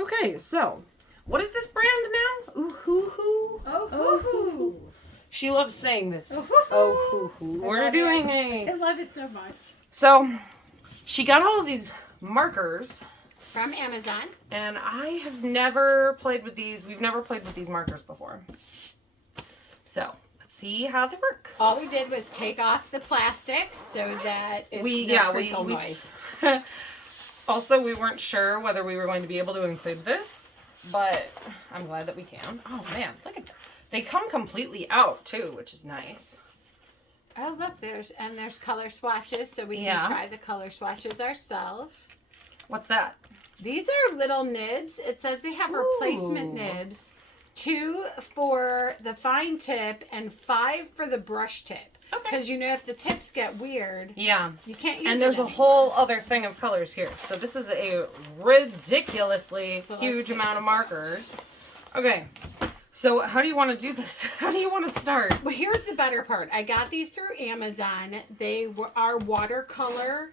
Okay, so what is this brand now? Ohuhu. Ohuhu. She loves saying this. Ohuhu. Ohuhu. We're doing I a. love it so much. So she got all of these markers. From Amazon. And I have never played with these. We've never played with these markers before. So let's see how they work. All we did was take off the plastic so that it's crinkle noise. Also, we weren't sure whether we were going to be able to include this, but I'm glad that we can. Oh man, look at that. They come completely out too, which is nice. Oh look, there's color swatches, so we can try the color swatches ourselves. What's that? These are little nibs. It says they have replacement nibs. 2 for the fine tip and 5 for the brush tip. Because you know if the tips get weird, you can't use it. And there's a whole other thing of colors here. So this is a ridiculously huge amount of markers. Okay. So how do you want to do this? How do you want to start? Well, here's the better part. I got these through Amazon. They are watercolor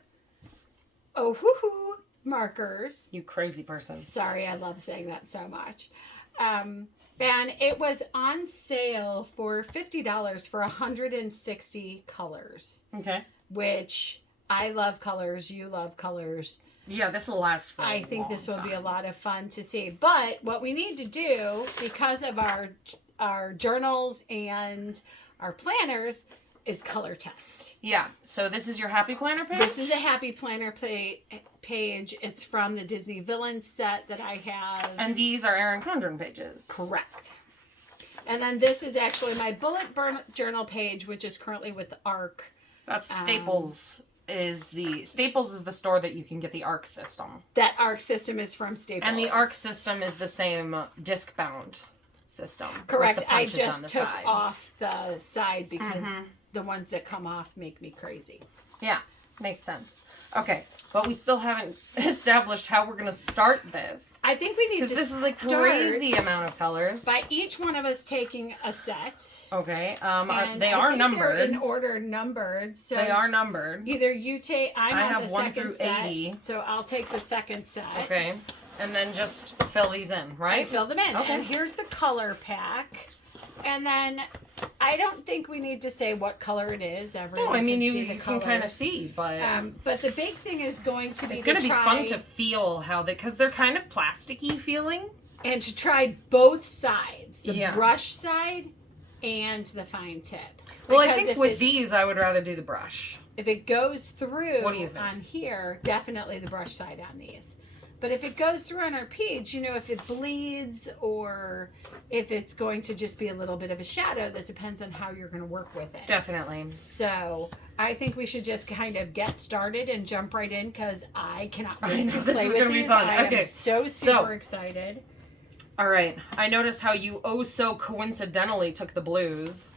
Ohuhu markers. You crazy person. Sorry, I love saying that so much. And it was on sale for $50 for 160 colors. Okay. Which I love colors. You love colors. Yeah, this will last for I think this will be a lot of fun to see. But what we need to do, because of our journals and our planners, is color test. Yeah. So this is your Happy Planner page? This is a Happy Planner page. It's from the Disney Villains set that I have. And these are Erin Condren pages. Correct. And then this is actually my bullet journal page, which is currently with ARC. That's Staples. Staples is the store that you can get the ARC system. That ARC system is from Staples. And the ARC system is the same disc bound system. Correct. I just took off the side because the ones that come off make me crazy. Yeah, makes sense. Okay, but we still haven't established how we're going to start this. I think we need to because this is a crazy amount of colors. By each one of us taking a set. Okay, they are numbered. They're in order numbered. So they are numbered. Either you take. I have the 1 second through set, 80. So I'll take the second set. Okay, and then just fill these in, right? And fill them in. Okay. And here's the color pack. And then I don't think we need to say what color it is. Everyone you can kind of see, but the big thing is going to be it's going to be fun to feel how because they're kind of plasticky feeling, and to try both sides, the brush side and the fine tip. Well, I think with these, I would rather do the brush. If it goes through what do you think? On here, definitely the brush side on these. But if it goes through on our page, if it bleeds or if it's going to just be a little bit of a shadow, that depends on how you're going to work with it. Definitely. So I think we should just kind of get started and jump right in because I cannot wait to play with these. I am so super excited. All right. I noticed how you so coincidentally took the blues.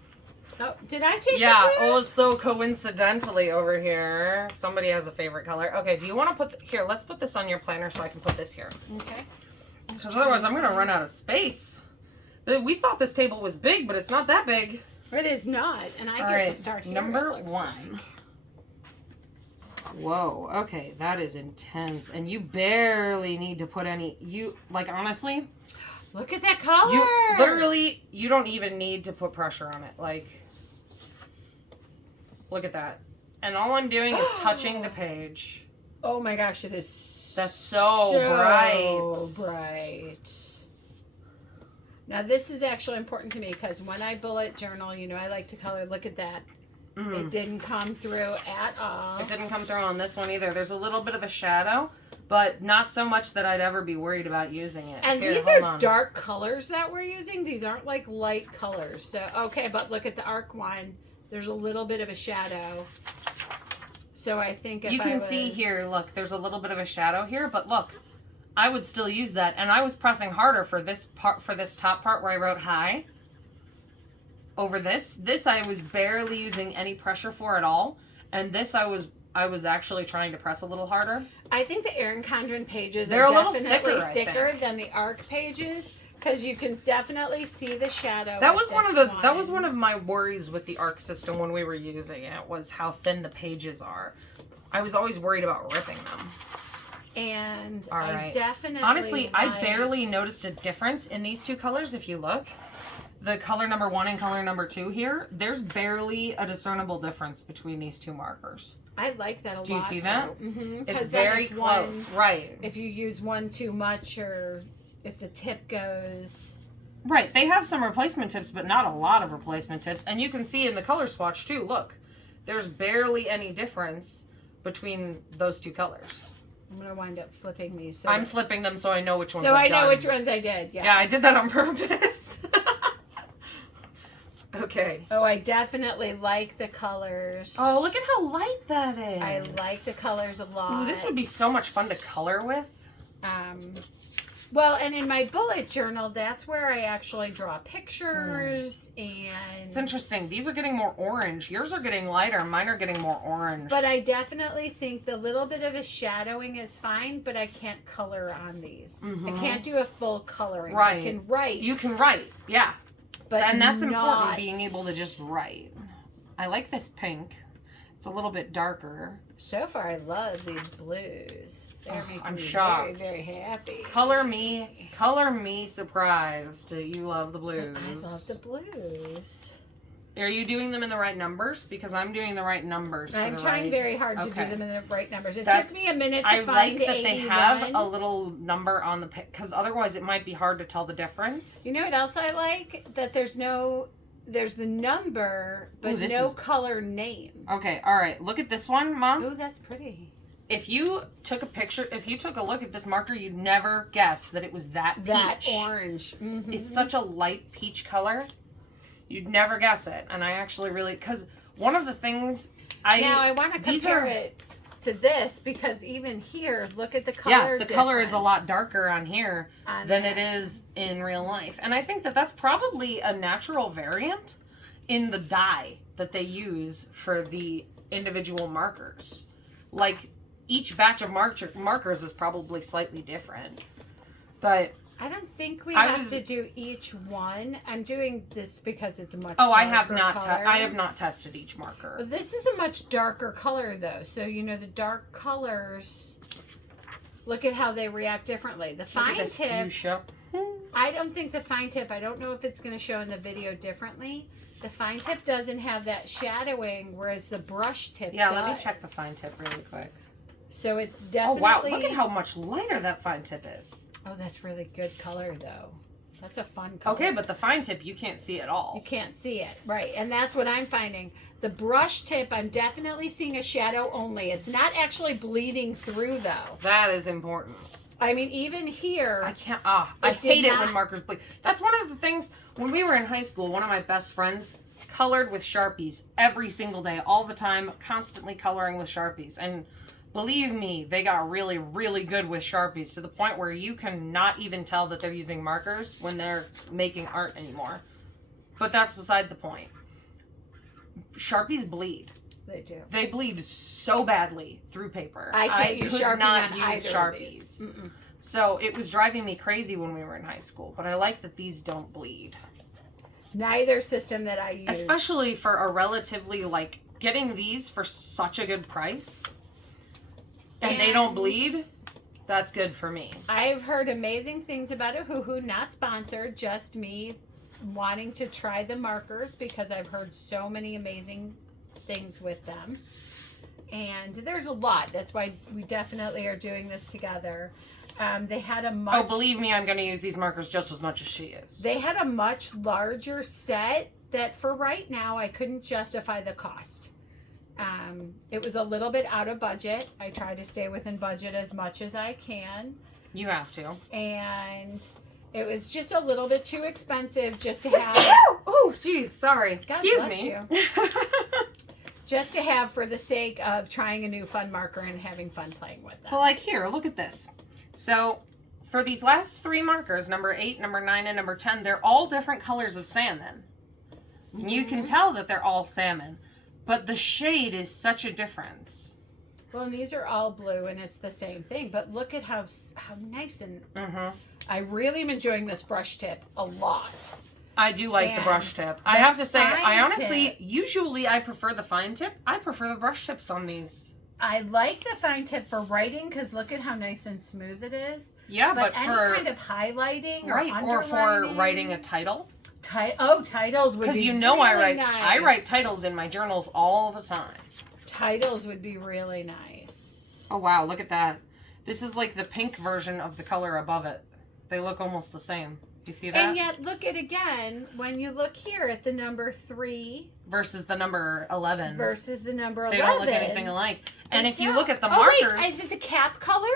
Oh, did I take the blues? So coincidentally over here. Somebody has a favorite color. Okay, do you want to put... Here, let's put this on your planner so I can put this here. Okay. Because otherwise I'm going to run out of space. We thought this table was big, but it's not that big. It is not. And I get to start here. Number 1. Whoa, okay, that is intense. And you barely need to put any... honestly... Look at that color! You don't even need to put pressure on it. Look at that. And all I'm doing is touching the page. Oh my gosh, it is That's so bright. bright. Now this is actually important to me because when I bullet journal, I like to color. Look at that. Mm-hmm. It didn't come through at all. It didn't come through on this one either. There's a little bit of a shadow, but not so much that I'd ever be worried about using it. And these are dark colors that we're using. These aren't like light colors. So, okay, but look at the ARC one. There's a little bit of a shadow. So I think if you can see here, look, there's a little bit of a shadow here, but look, I would still use that. And I was pressing harder for this part, for this top part where I wrote hi. Over this I was barely using any pressure for at all. And this I was actually trying to press a little harder. I think the Erin Condren pages are a little definitely thicker than the ARC pages. Because you can definitely see the shadow. That was one of my worries with the ARC system when we were using it, was how thin the pages are. I was always worried about ripping them. And All right. I definitely honestly, I barely noticed a difference in these two colors. If you look, the color number 1 and color number 2 here, there's barely a discernible difference between these two markers. I like that a lot. Do you see that? Mm-hmm. It's very close, right? If you use one too much, or if the tip goes... Right, they have some replacement tips, but not a lot of replacement tips. And you can see in the color swatch, too, look. There's barely any difference between those two colors. I'm going to wind up flipping these. So I'm flipping them so I know which ones So I've I know done. which ones I did, yeah. Yeah, I did that on purpose. Okay. Oh, I definitely like the colors. Oh, look at how light that is. I like the colors a lot. Ooh, this would be so much fun to color with. Well, and in my bullet journal, that's where I actually draw pictures and... It's interesting. These are getting more orange. Yours are getting lighter. Mine are getting more orange. But I definitely think the little bit of a shadowing is fine, but I can't color on these. Mm-hmm. I can't do a full coloring. Right. I can write. You can write, yeah. But and that's not... important, being able to just write. I like this pink. It's a little bit darker. So far, I love these blues. They're making I'm me shocked. very, very happy. Color me surprised that you love the blues. I love the blues. Are you doing them in the right numbers? Because I'm doing the right numbers. I'm trying very hard to do them in the right numbers. It took me a minute to find like that 81. they have a little number on the pic, because otherwise it might be hard to tell the difference. You know what else I like? That there's the number, but no color name. Okay, all right. Look at this one, Mom. Oh, that's pretty. If you took a look at this marker, you'd never guess that it was that peach. That orange. Mm-hmm. It's such a light peach color. You'd never guess it. And I actually really, because one of the things I want to compare it to this, because even here, look at the color the color is a lot darker on here than it is in real life. And I think that that's probably a natural variant in the dye that they use for the individual markers. Like, each batch of markers is probably slightly different. But I don't think we have to do each one. I'm doing this because it's a much darker I have not color. I have not tested each marker. Well, this is a much darker color, though. So, the dark colors, look at how they react differently. The fine tip, fuchsia. I don't think the fine tip, I don't know if it's going to show in the video differently. The fine tip doesn't have that shadowing, whereas the brush tip does. Let me check the fine tip really quick. So it's definitely... Oh, wow. Look at how much lighter that fine tip is. Oh, that's really good color, though. That's a fun color. Okay, but the fine tip, you can't see at all. You can't see it. Right. And that's what I'm finding. The brush tip, I'm definitely seeing a shadow only. It's not actually bleeding through, though. That is important. I mean, even here... I can't... I hate it when markers bleed. That's one of the things... When we were in high school, one of my best friends colored with Sharpies every single day, all the time, constantly coloring with Sharpies. And... believe me, they got really, really good with Sharpies to the point where you can not even tell that they're using markers when they're making art anymore. But that's beside the point. Sharpies bleed. They do. They bleed so badly through paper. I can't use Sharpie on use Sharpies. So it was driving me crazy when we were in high school. But I like that these don't bleed. Neither system that I use. Especially for a relatively, getting these for such a good price. And they don't bleed, that's good for me. I've heard amazing things about Ohuhu, not sponsored, just me wanting to try the markers because I've heard so many amazing things with them. And there's a lot. That's why we definitely are doing this together. They had a much... Oh, believe me, I'm going to use these markers just as much as she is. They had a much larger set that for right now, I couldn't justify the cost. It was a little bit out of budget. I try to stay within budget as much as I can. You have to. And it was just a little bit too expensive just to have... Oh, geez, sorry. God Excuse bless me. You. Just to have for the sake of trying a new fun marker and having fun playing with them. Well, here, look at this. So, for these last 3 markers, number 8, number 9, and number 10, they're all different colors of salmon. Mm-hmm. You can tell that they're all salmon. But the shade is such a difference. Well, and these are all blue, and it's the same thing. But look at how nice and... I really am enjoying this brush tip a lot. I do like the brush tip. I have to say, I honestly, usually I prefer the fine tip. I prefer the brush tips on these I like the fine tip for writing because look at how nice and smooth it is. Yeah, but any for kind of highlighting or right, or for underlining, writing a title. Titles would be Because you know really nice. I write titles in my journals all the time. Titles would be really nice. Oh wow, look at that. This is like the pink version of the color above it. They look almost the same. You see that? And yet, look at again, when you look here at the number 3 versus the number 11. Versus the number 11. They don't look anything alike. And if you look at the markers... Wait, is it the cap color?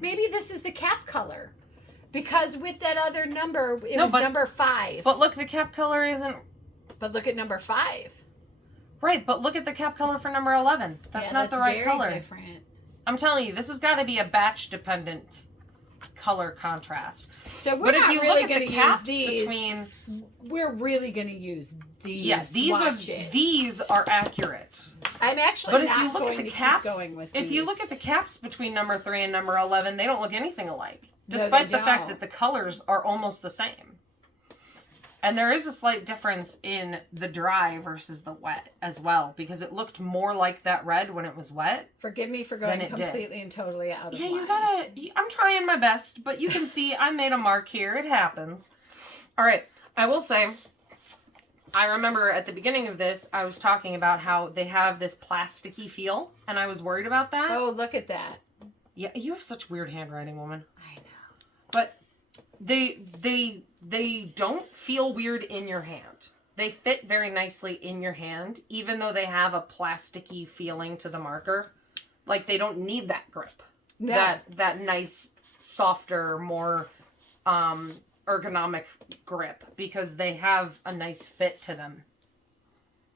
Maybe this is the cap color. Because with that other number, it was number 5. But look, the cap color isn't... But look at number 5. Right, but look at the cap color for number 11. That's not the right color. Different. I'm telling you, this has got to be a batch dependent color contrast. So we're not really going to use these. Between, we're really going to use these. Yes, these are accurate. I'm actually but not if you look going at the to caps, keep going with if these. you look at the caps between number 3 and number 11, they don't look anything alike, despite the fact that the colors are almost the same. And there is a slight difference in the dry versus the wet as well, because it looked more like that red when it was wet. Forgive me for going completely and totally out of lines. You gotta. I'm trying my best, but you can see I made a mark here. It happens. All right. I will say, I remember at the beginning of this, I was talking about how they have this plasticky feel, and I was worried about that. Oh, look at that. Yeah, you have such weird handwriting, woman. I know. But they don't feel weird in your hand. They fit very nicely in your hand, even though they have a plasticky feeling to the marker. Like, they don't need that grip. No. That nice, softer, more ergonomic grip, because they have a nice fit to them.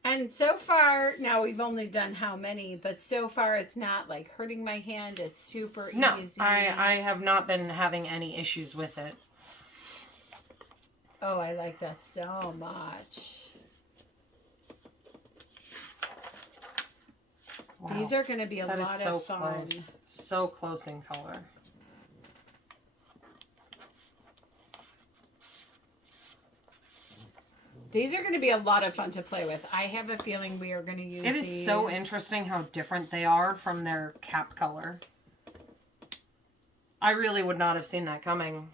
And so far, now we've only done how many, but so far it's not like hurting my hand. It's super easy. No, I have not been having any issues with it. Oh, I like that so much. Wow. These are going to be a lot of fun. Close. So close in color. These are going to be a lot of fun to play with. I have a feeling we are going to use these. It is so interesting how different they are from their cap color. I really would not have seen that coming.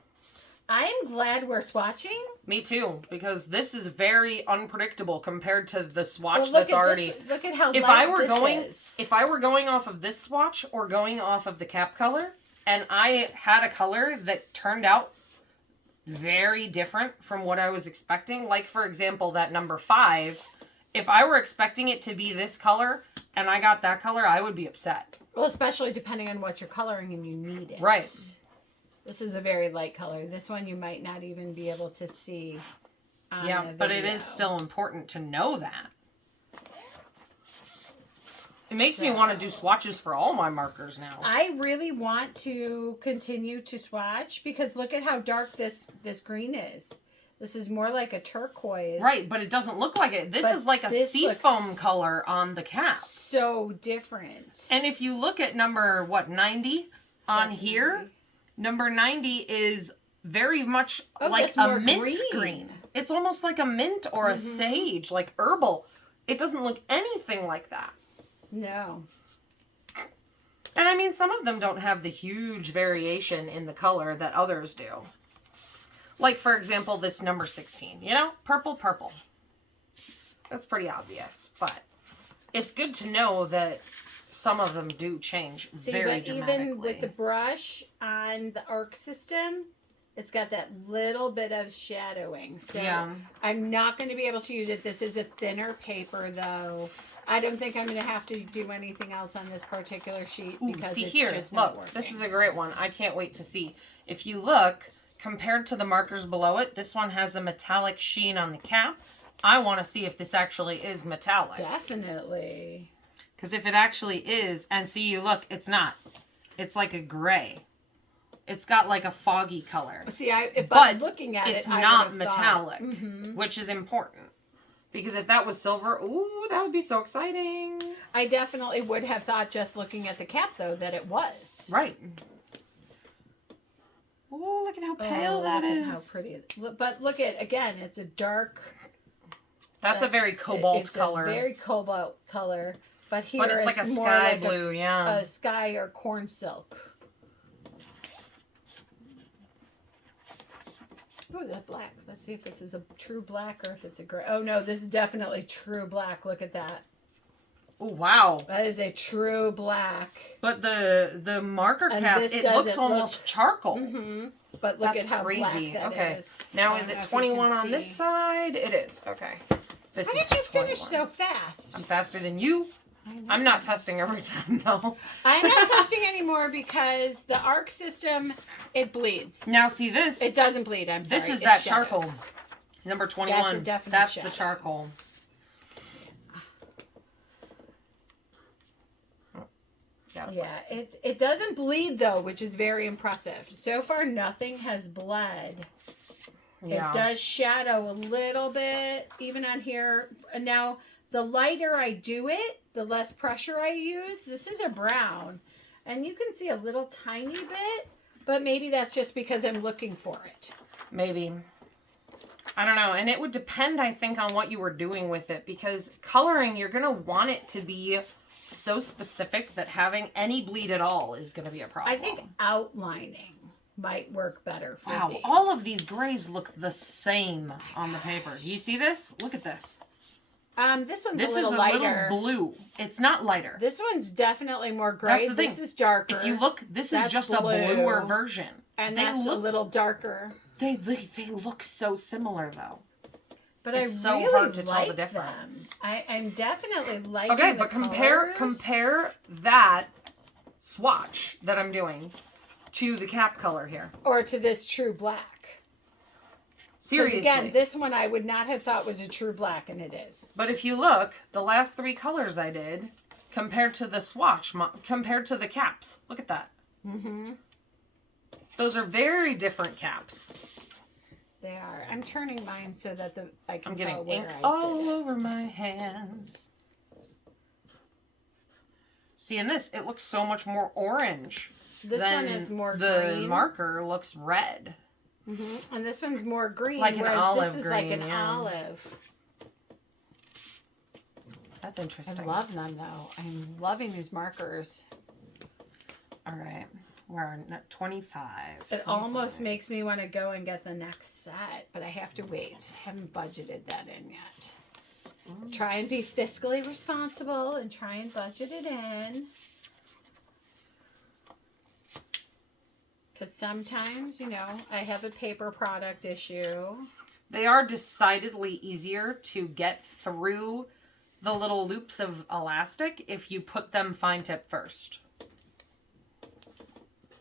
I'm glad we're swatching. Me too, because this is very unpredictable compared to the swatch that's already... Look at how light this is. If I were going off of this swatch or going off of the cap color, and I had a color that turned out very different from what I was expecting, like, for example, that number 5, if I were expecting it to be this color and I got that color, I would be upset. Well, especially depending on what you're coloring and you need it. Right. This is a very light color. This one you might not even be able to see on the video. But it is still important to know that. It makes me want to do swatches for all my markers now. I really want to continue to swatch because look at how dark this green is. This is more like a turquoise. Right, but it doesn't look like it. This is like a seafoam color on the cap. So different. And if you look at number, 90 on here... 90. Number 90 is very much like a mint green. It's almost like a mint or a sage, like herbal. It doesn't look anything like that. No. And I mean, some of them don't have the huge variation in the color that others do. Like, for example, this number 16. You know? Purple, purple. That's pretty obvious. But it's good to know that some of them do change very dramatically. Even with the brush on the arc system, it's got that little bit of shadowing. So I'm not going to be able to use it. This is a thinner paper, though. I don't think I'm going to have to do anything else on this particular sheet because it's just not working. This is a great one. I can't wait to see. If you look, compared to the markers below it, this one has a metallic sheen on the cap. I want to see if this actually is metallic. Definitely. Because if it actually is, and see, you look, it's not. It's like a gray. It's got like a foggy color. See, but looking at it's not metallic, which is important. Because if that was silver, ooh, that would be so exciting. I definitely would have thought just looking at the cap, though, that it was. Right. Ooh, look at how pale that is. How pretty it is. But look at, again, it's a dark... That's a very cobalt color. A very cobalt color. But here But it's like a more sky like blue, yeah. a sky or corn silk. Oh, that black. Let's see if this is a true black or if it's a gray. Oh, no, this is definitely true black. Look at that. Oh, wow. That is a true black. But the marker cap, it looks almost charcoal. Mm-hmm. But look at how crazy. black that okay. is. Now, is it 21 on this side? It is. Okay. This How is did you 21. finish so fast? I'm faster than you. I'm not testing every time, though. I'm not testing anymore because the arc system, it bleeds. Now, see this. It doesn't bleed, I'm sorry. This is it that shadows. charcoal. Number 21. That's a definite That's shadow. the charcoal. Yeah, it doesn't bleed, though, which is very impressive. So far, nothing has bled. Yeah. It does shadow a little bit, even on here. And now, the lighter I do it, the less pressure I use. This is a brown. And you can see a little tiny bit, but maybe that's just because I'm looking for it. Maybe. I don't know. And it would depend, I think, on what you were doing with it. Because coloring, you're going to want it to be so specific that having any bleed at all is going to be a problem. I think outlining might work better for wow, these. all of these grays look the same on the paper. Do you see this? Look at this. This one's This a little is a lighter. little blue. It's not lighter. This one's definitely more gray. That's the thing. This is darker. If you look, this is That's just blue. a bluer version. And they that's look, a little darker. They look so similar, though. But It's I so really hard to tell like the difference. Them. I'm definitely liking Okay, the but colors. compare that swatch that I'm doing to the cap color here. Or to this true black. Seriously. Again, this one I would not have thought was a true black, and it is. But if you look, the last three colors I did, compared to the swatch, compared to the caps, look at that. Mm-hmm. Those are very different caps. They are. I'm turning mine so that I can I'm tell getting where ink I all did it. over my hands. See, in this, it looks so much more orange. This one is more the green. marker looks red. Mm-hmm. And this one's more green, Like an whereas olive this is green, like an yeah. olive. That's interesting. I love them, though. I'm loving these markers. All right. We're at 25. It almost makes me want to go and get the next set, but I have to wait. Haven't budgeted that in yet. Try and be fiscally responsible and try and budget it in. Because sometimes, I have a paper product issue. They are decidedly easier to get through the little loops of elastic if you put them fine tip first.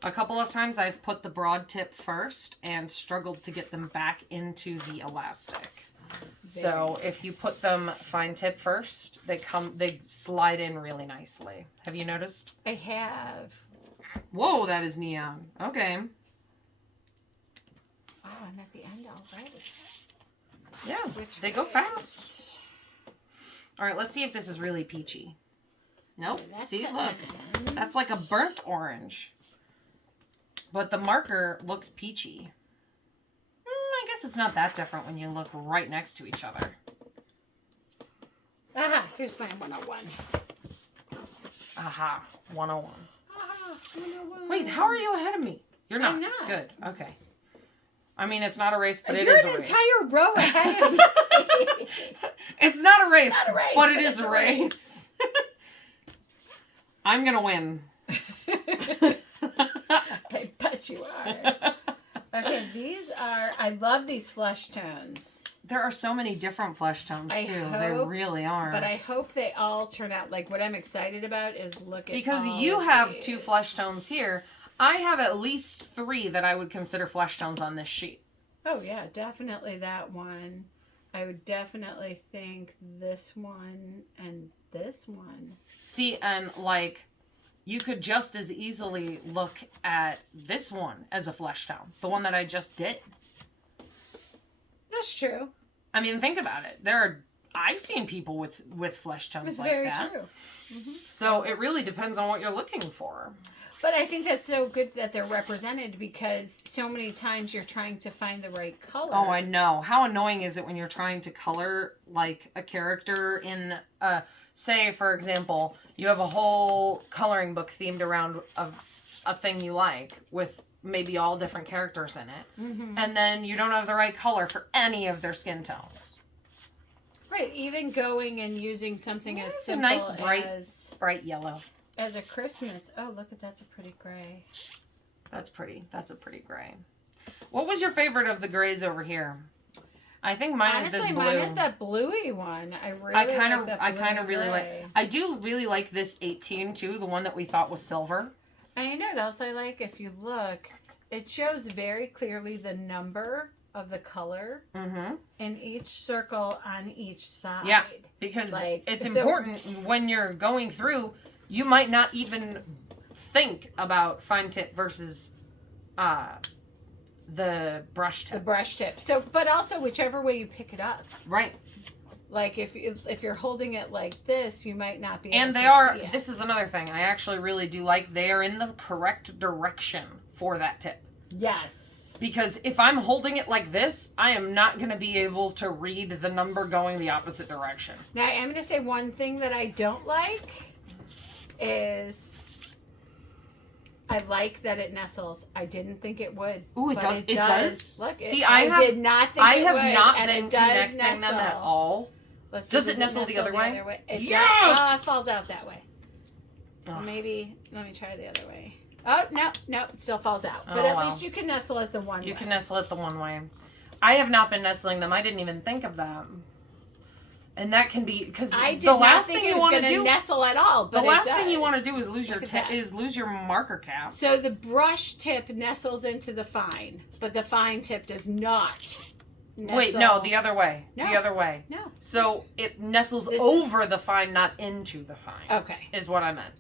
A couple of times I've put the broad tip first and struggled to get them back into the elastic. So if you put them fine tip first, they slide in really nicely. Have you noticed? I have. Whoa, that is neon. Okay. Oh, I'm at the end already. Yeah, they go fast. All right, let's see if this is really peachy. Nope. See, look. That's like a burnt orange. But the marker looks peachy. I guess it's not that different when you look right next to each other. Aha, here's my 101. Aha, 101. Ah, 101. Wait, how are you ahead of me? You're not. I'm not. Good, okay. I mean, it's not a race, but it You're is a an race. entire row ahead of me. It's not a race, Not a race, but it but is it's a a race. I'm going to win. I bet you are. Okay, I love these flesh tones. There are so many different flesh tones, too. They really are. But I hope they all turn out, like, what I'm excited about is look at because all you of have these. 2 flesh tones here. I have at least 3 that I would consider flesh tones on this sheet. Oh, yeah, definitely that one. I would definitely think this one and this one. See, and, like, you could just as easily look at this one as a flesh tone. The one that I just did. That's true. I mean, think about it. I've seen people with flesh tones It's like very that. true. Mm-hmm. So it really depends on what you're looking for. But I think that's so good that they're represented because so many times you're trying to find the right color. Oh, I know. How annoying is it when you're trying to color like a character in a say, for example, you have a whole coloring book themed around a thing you like with maybe all different characters in it, and then you don't have the right color for any of their skin tones. Right, even going and using something as It's simple a nice bright yellow. As a Christmas. Oh, look at that's a pretty gray. That's pretty. That's a pretty gray. What was your favorite of the grays over here? I think mine is this blue. Mine is that bluey one. I kind of really like. I do really like this 18 too, the one that we thought was silver. And you know what else I like? If you look, it shows very clearly the number of the color in each circle on each side. Yeah, because it's important when you're going through. You might not even think about fine tip versus the brush tip. The brush tip. So, but also whichever way you pick it up. Right. Like if you're holding it like this, you might not be able and they to are, see it. This is another thing I actually really do like. They are in the correct direction for that tip. Yes. Because if I'm holding it like this, I am not going to be able to read the number going the opposite direction. Now, I'm going to say one thing that I don't like is I like that it nestles. I didn't think it would. Ooh, it does. It does. Look, see, I did not think I it have would, not and been it does connecting nestle. them at all. Does it nestle the other way? It Yes! does. Falls out that way. Oh. Maybe let me try the other way. Oh no, it still falls out. But at least you can nestle it the one way. You can nestle it the one way. I have not been nestling them. I didn't even think of that. And that can be because the last thing you want to do nestle at all. But the last thing you want to do is lose your marker cap. So the brush tip nestles into the fine, but the fine tip does not. Nestle. Wait, no, the other way. No. The other way. No. So it nestles over the fine, not into the fine. Okay. Is what I meant.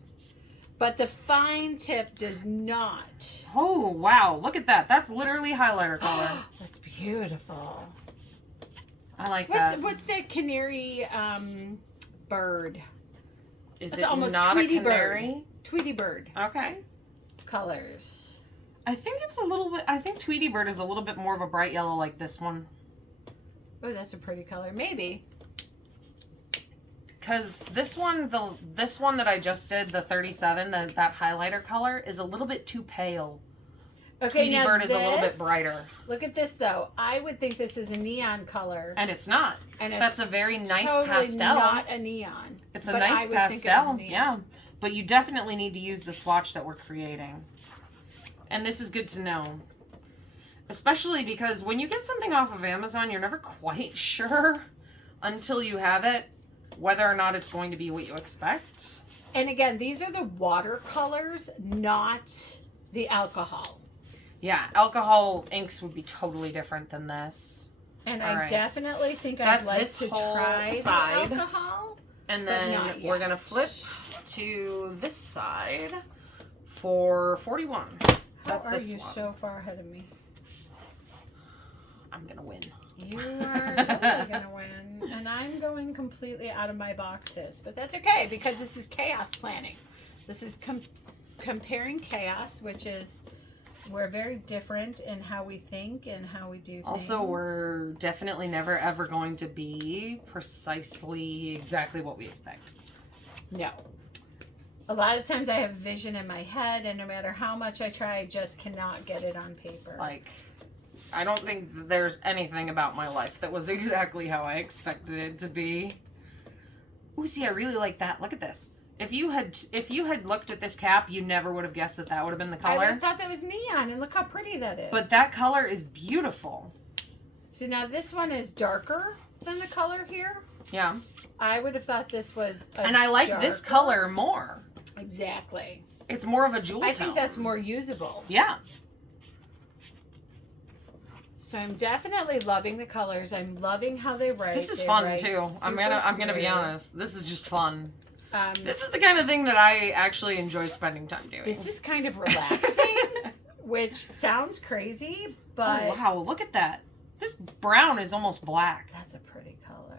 But the fine tip does not. Oh, wow. Look at that. That's literally highlighter color. That's beautiful. I like that. What's that canary bird? Is it's it almost not Tweety a canary? Bird. Tweety bird. Okay. Colors. I think it's a little bit. I think Tweety Bird is a little bit more of a bright yellow like this one. Oh, that's a pretty color. Maybe. Because this one that I just did, the 37, that highlighter color is a little bit too pale. Okay, Tweety Bird is a little bit brighter. Look at this though. I would think this is a neon color, and it's not. And that's a very nice pastel. Not a neon. It's a nice pastel. Yeah, but you definitely need to use the swatch that we're creating. And this is good to know. Especially because when you get something off of Amazon, you're never quite sure until you have it whether or not it's going to be what you expect. And again, these are the watercolors, not the alcohol. Yeah, alcohol inks would be totally different than this. And I definitely think I'd like to try the alcohol. And then we're going to flip to this side for 41. That's this one. How are you so far ahead of me? I'm going to win. You are totally going to win. And I'm going completely out of my boxes. But that's okay because this is chaos planning. This is comparing chaos, which is we're very different in how we think and how we do things. Also, we're definitely never ever going to be precisely exactly what we expect. No. A lot of times I have vision in my head, and no matter how much I try, I just cannot get it on paper. Like, I don't think there's anything about my life that was exactly how I expected it to be. Ooh, see, I really like that. Look at this. If you had looked at this cap, you never would have guessed that would have been the color. I would have thought that was neon, and look how pretty that is. But that color is beautiful. So now this one is darker than the color here. Yeah. I would have thought this was and I like this color more. Exactly. It's more of a jewel tone. I think that's more usable. Yeah. So I'm definitely loving the colors. I'm loving how they write. This is fun too. I'm gonna be honest. This is just fun. This is the kind of thing that I actually enjoy spending time doing. This is kind of relaxing, which sounds crazy, but... Oh, wow, look at that. This brown is almost black. That's a pretty color.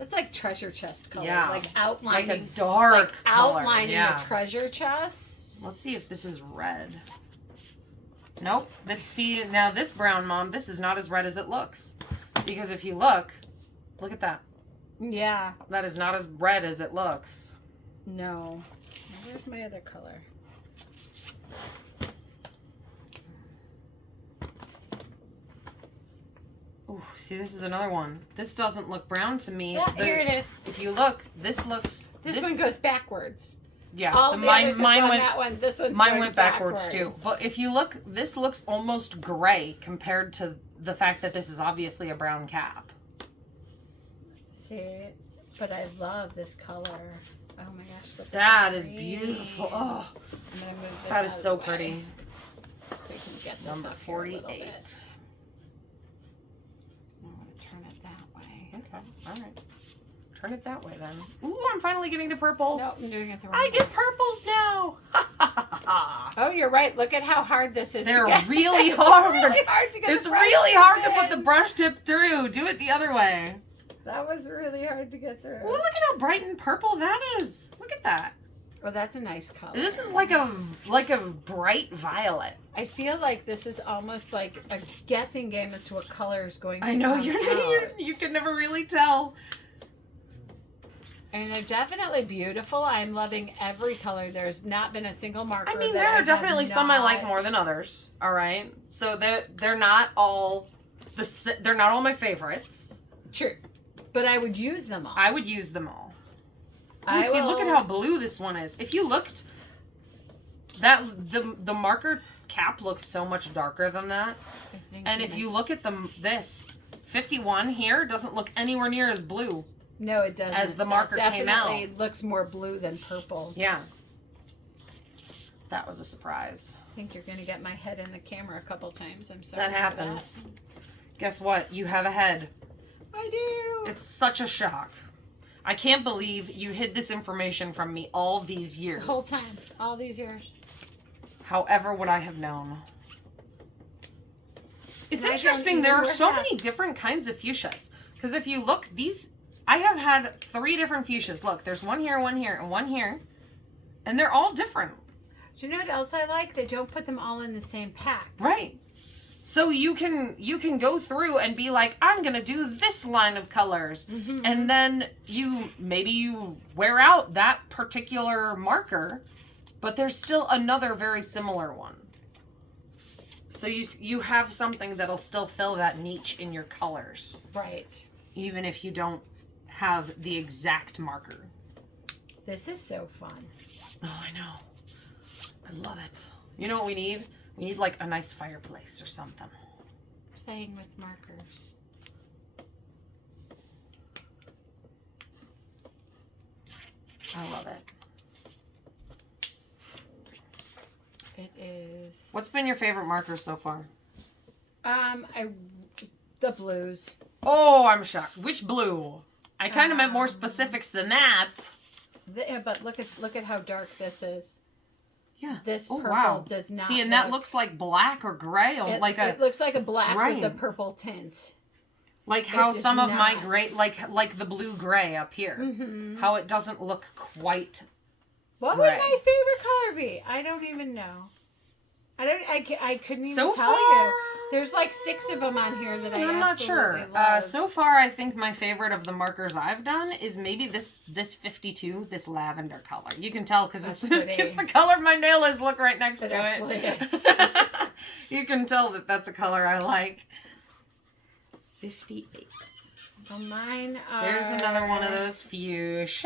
It's like treasure chest color. Yeah. Like outlining. Like a dark color. Outlining a treasure chest. Let's see if this is red. Nope. Now this brown, Mom, this is not as red as it looks. Because if you look at that. Yeah. That is not as red as it looks. No. Where's my other color? Ooh, see, this is another one. This doesn't look brown to me. Yeah, here it is. If you look, this looks... This one goes backwards. Yeah, All the others have gone that one. This one's mine going went backwards too. But if you look, this looks almost gray compared to the fact that this is obviously a brown cap. See, but I love this color. Oh my gosh, look at That is beautiful. Oh, I'm gonna move this that is out of so the way pretty. So you can get this Number up here a little 48. bit. I'm gonna turn it that way. Okay, all right. Turn it that way then. Ooh, I'm finally getting to purples. No, I'm doing it the wrong I way. get purples now. Oh, you're right. Look at how hard this is. They're to get. really It's hard. really hard to get. It's the brush really tip hard to put the in. brush tip through. Do it the other way. That was really hard to get through. Ooh, look at how bright and purple that is. Look at that. Well, that's a nice color. This is like a bright violet. I feel like this is almost like a guessing game as to what color is going to I know come out. you can never really tell. I mean, they're definitely beautiful. I'm loving every color. There's not been a single marker. I mean, that there I are have definitely some I like not- more than others. All right, so they're not all they're not all my favorites. True, but I would use them all. I would use them all. I See, look at will- how blue this one is. If you looked, that the marker cap looks so much darker than that. I think And if you look at this 51 here doesn't look anywhere near as blue. no, it doesn't. as the marker That came definitely out. looks more blue than purple. Yeah. That was a surprise. I think you're going to get my head in the camera a couple times. I'm sorry. That for happens. Guess what? You have a head. I do. It's such a shock. I can't believe you hid this information from me all these years. The whole time, all these years. However would I have known? It's And I don't interesting. even There are wear so hats. many different kinds of fuchsias. Because if you look, I have had 3 different fuchsias. Look, there's one here, and one here. And they're all different. Do you know what else I like? They don't put them all in the same pack. Right. So you can go through and be like, I'm gonna do this line of colors, and then maybe you wear out that particular marker, but there's still another very similar one. So you have something that'll still fill that niche in your colors, Right. even if you don't have the exact marker. This is so fun. Oh, I know. I love it. You know what we need? We need like a nice fireplace or something. Playing with markers. I love it. It is. What's been your favorite marker so far? The blues. Oh, I'm shocked. Which blue? I kind of meant more specifics than that. But look at how dark this is. Yeah. This Oh, purple wow. does not. See, and that looks like black or gray, or It looks like a black Right. with a purple tint. like how does some of my not. gray, like the blue gray up here. How it doesn't look quite. What Gray. would my favorite color be? I don't even know. I couldn't even So tell far, you. There's like 6 of them on here that I'm not sure. absolutely love. So far, I think my favorite of the markers I've done is maybe this 52, this lavender color. You can tell because it's That's pretty. the color my nail is. Look right next It to actually it. is. You can tell that that's a color I like. 58. Well, mine are. There's another one of those fuchsias.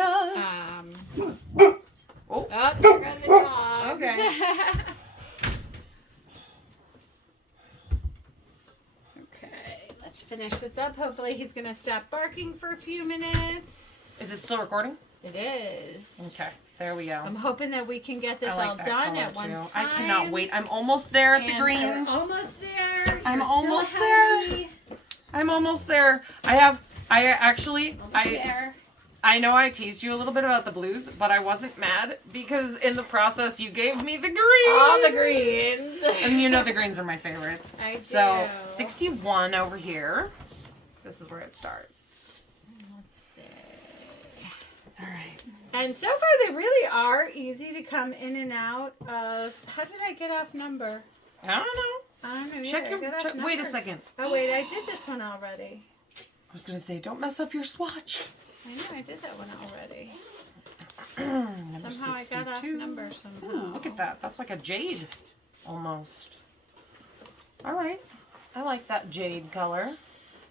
Oh, there go the dogs. Okay. Okay, let's finish this up. Hopefully he's going to stop barking for a few minutes. Is it still recording? It is. Okay, there we go. I'm hoping that we can get this I like all that done color at one too. time. I cannot wait. I'm almost there at the And greens. we're almost there. I'm You're so almost there. happy. I'm almost there. I know I teased you a little bit about the blues, but I wasn't mad because in the process you gave me the greens. All the greens. And you know the greens are my favorites. I do. So 61 over here. This is where it starts. Let's see. All right. And so far they really are easy to come in and out of. How did I get off number? I don't know. I don't know. Check Yeah, your. I got off Wait a number. second. Oh wait, I did this one already. I was gonna say, don't mess up your swatch. I know I did that one already. Number Somehow I got off 62. number somehow. Ooh, look at that. That's like a jade, almost. All right. I like that jade color.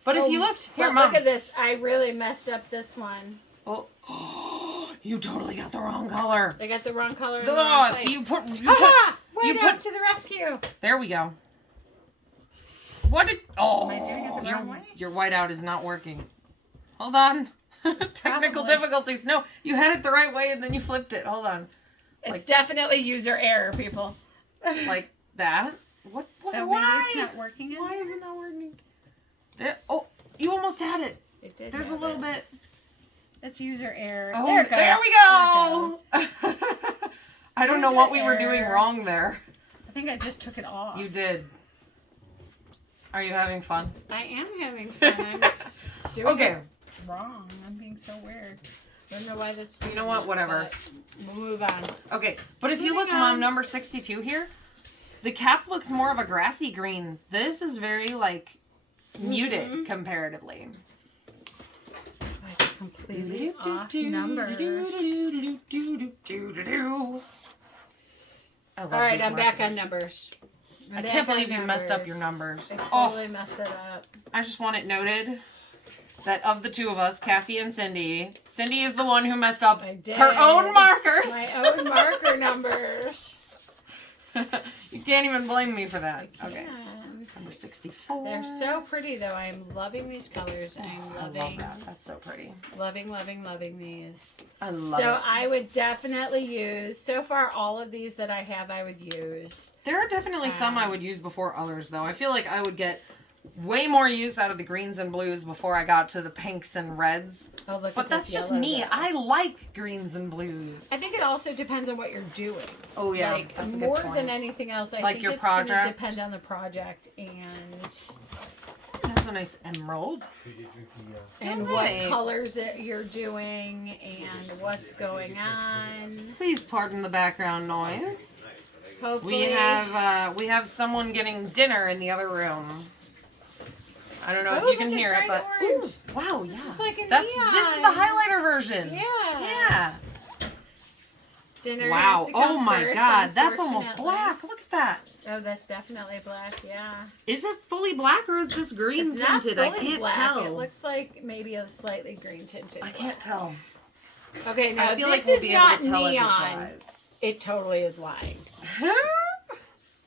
But if you looked, here, but Mom. look at this. I really messed up this one. Oh, you totally got the wrong color. I got the wrong color in the wrong place. So you put Out to the rescue. There we go. What did? Oh, Am I doing it the wrong way? Your whiteout is not working. Hold on. Technical difficulties. No, you had it the right way and then you flipped it. Hold on. It's definitely user error, people. Like that. What? Oh, Why? maybe it's not working. Why is it not working? There. Oh, you almost had it. It did. There's a little bit. It's user error. Oh, there it goes. there we go. I don't know what we were doing error. wrong there. I think I just took it off. You did. Are you having fun? I am having fun. I'm just doing it wrong. I'm being so weird. I don't know why that's doing You know what? it, Whatever. but we'll move on. Okay, but if you look, Mom, number 62 here, the cap looks more of a grassy green. This is very, like, muted comparatively. Completely off numbers. All right, I'm back on numbers. I can't believe you messed up your numbers. I totally messed it up. I just want it noted that of the two of us, Cassie and Cyndi, Cyndi is the one who messed up her own markers. My own marker numbers. You can't even blame me for that. I Okay. can't. Number 64. They're so pretty, though. I'm loving these colors. I'm loving, I love that. That's so pretty. loving these. I love it. So I would definitely use, so far all of these that I have, I would use. There are definitely some I would use before others, though. I feel like I would get way more use out of the greens and blues before I got to the pinks and reds. Oh, look But at that's this just yellow, me. though. I like greens and blues. I think it also depends on what you're doing. Oh, yeah. Like, that's a good more point. than anything else, I Like think your it's going to project? depend on the project and That's a nice emerald. what Right. colors that you're doing and what's going on. Please pardon the background noise. Hopefully, We have someone getting dinner in the other room. I don't know Oh, if you can look at hear it, bright but orange. ooh, wow, This yeah. is like a This is the neon. highlighter version. Yeah. Yeah. Dinner Wow. has to come Oh my first, God, that's almost unfortunately. black. Look at that. Oh, that's definitely black. Yeah. Is it fully black or is this green It's not tinted? I fully can't black. tell. It looks like maybe a slightly green tinted. I can't tell. Okay, now I feel this like we'll is be able not to tell neon. as it dries. It totally is lying.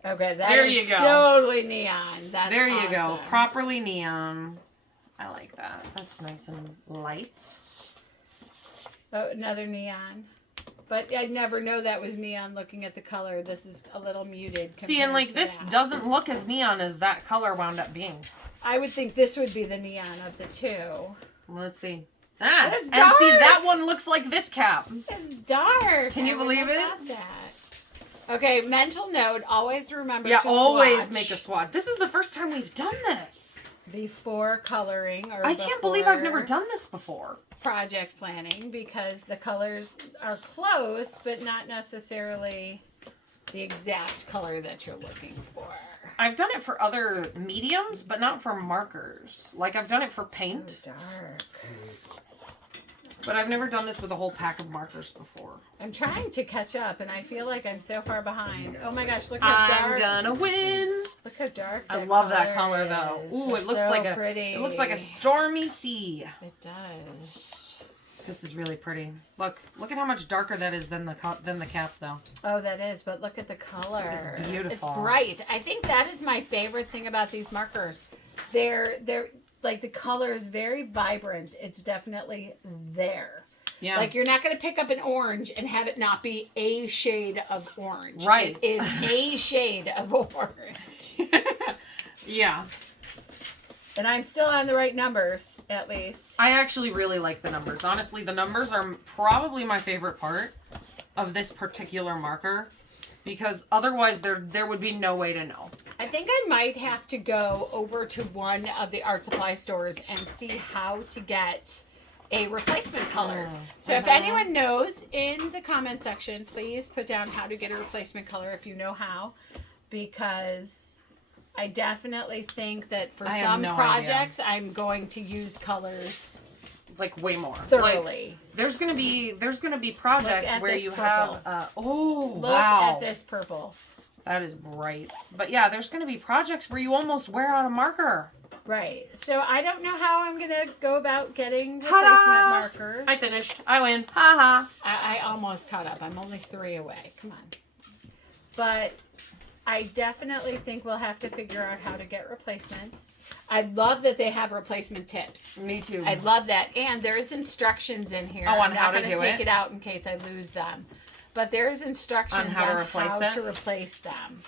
Okay, There is you go. totally neon. That's There you go. awesome. Properly neon. I like that. That's nice and light. Oh, another neon. But I'd never know that was neon looking at the color. This is a little muted. See, and compared like to this that. doesn't look as neon as that color wound up being. I would think this would be the neon of the two. Let's see. Ah, It's and see, dark. that one looks like this cap. It's dark. Can you believe it? Got that. Okay, mental note. Always remember Yeah, to always swatch make a swatch. This is the first time we've done this. before coloring or I can't believe I've never before done this before. project planning because the colors are close but not necessarily the exact color that you're looking for. I've done it for other mediums, but not for markers. Like, I've done it for paint, Oh, dark. but I've never done this with a whole pack of markers before. I'm trying to catch up and I feel like I'm so far behind. Oh my gosh, look how I'm dark. gonna win. Look how dark I love that color is. though. Ooh, It's it looks so like pretty. it looks like a stormy sea. It does. This is really pretty. Look at how much darker that is than the cap though. Oh, that is, but look at the color. It's beautiful. It's bright. I think that is my favorite thing about these markers. They're like the color is very vibrant. It's definitely there. Yeah. Like you're not going to pick up an orange and have it not be a shade of orange. Right. It is a shade of orange. Yeah. And I'm still on the right numbers, at least. I actually really like the numbers. Honestly, the numbers are probably my favorite part of this particular marker because otherwise there would be no way to know. I think I might have to go over to one of the art supply stores and see how to get a replacement color. So if anyone knows in the comment section, please put down how to get a replacement color if you know how, because I definitely think that for some no projects I'm going to use colors like way more. thoroughly. Like, there's gonna be projects where you purple. have Look wow, at this purple. that is bright. But yeah, there's gonna be projects where you almost wear out a marker. Right. So I don't know how I'm gonna go about getting Ta-da! replacement markers. I finished. I win. Ha ha. I almost caught up. I'm only 3 away. Come on. But I definitely think we'll have to figure out how to get replacements. I love that they have replacement tips. Me too. I love that. And there's instructions in here. Oh, on I'm how not to gonna do take it? it out in case I lose them. But there's instructions On how to replace it? them.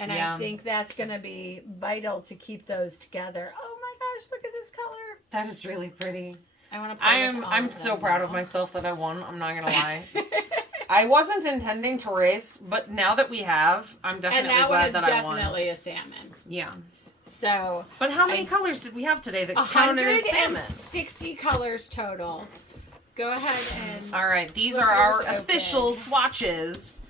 And Yeah. I think that's going to be vital to keep those together. Oh my gosh, look at this color. That is really pretty. I want to play with all I'm of so them proud now. of myself that I won. I'm not gonna lie. I wasn't intending to race, but now that we have, I'm And definitely that one glad is that I won. definitely a salmon. Yeah. So But how many colors did we have today that counted as salmon? 160 colors total. Go ahead and... All right, these Flip are our yours open. official swatches.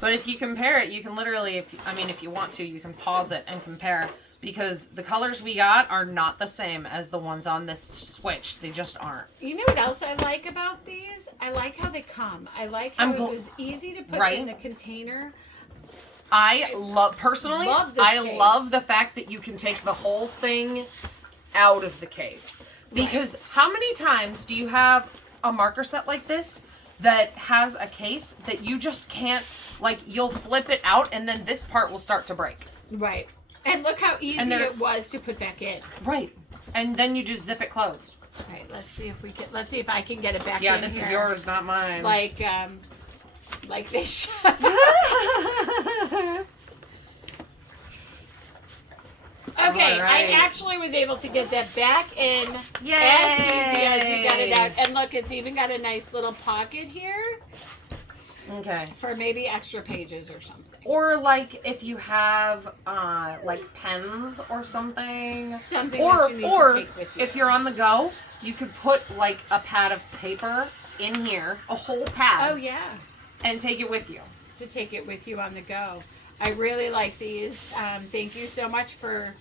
But if you compare it, you can literally, if you want to, you can pause it and compare. Because the colors we got are not the same as the ones on this switch. They just aren't. You know what else I like about these? I like how they come. I like how it was easy to put in the container. I love, personally, love this I case. love the fact that you can take the whole thing out of the case. Because how many times do you have a marker set like this that has a case that you just can't, like, you'll flip it out and then this part will start to break. Right. And look how easy it was to put back in. Right. And then you just zip it closed. All right, let's see if I can get it back in. Yeah, this is yours, not mine. Like this. Okay, I actually was able to get that back in as easy as you got it out. And look, it's even got a nice little pocket here. Okay. For maybe extra pages or something. Or like if you have like pens or something. Something that you need to take with you. If you're on the go, you could put like a pad of paper in here, a whole pad. Oh yeah. And take it with you. To take it with you on the go. I really like these. Thank you so much for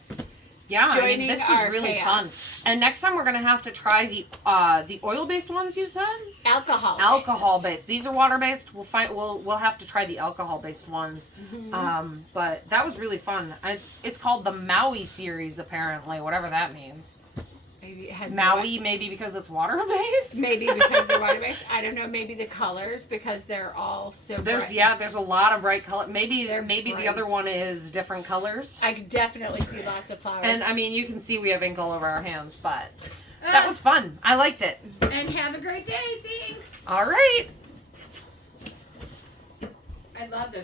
joining this was our really chaos. fun. And next time we're gonna have to try the oil-based ones you said. Alcohol-based. These are water-based. We'll have to try the alcohol-based ones. Mm-hmm. But that was really fun. It's called the Maui Series apparently, whatever that means. Maui, maybe because it's water-based. Maybe because they're water-based. I don't know. Maybe the colors because they're all so bright. There's a lot of bright color. Maybe bright. the other one is different colors. I could definitely see lots of flowers. And I mean, you can see we have ink all over our hands, but that was fun. I liked it. And have a great day. Thanks. All right. I love those.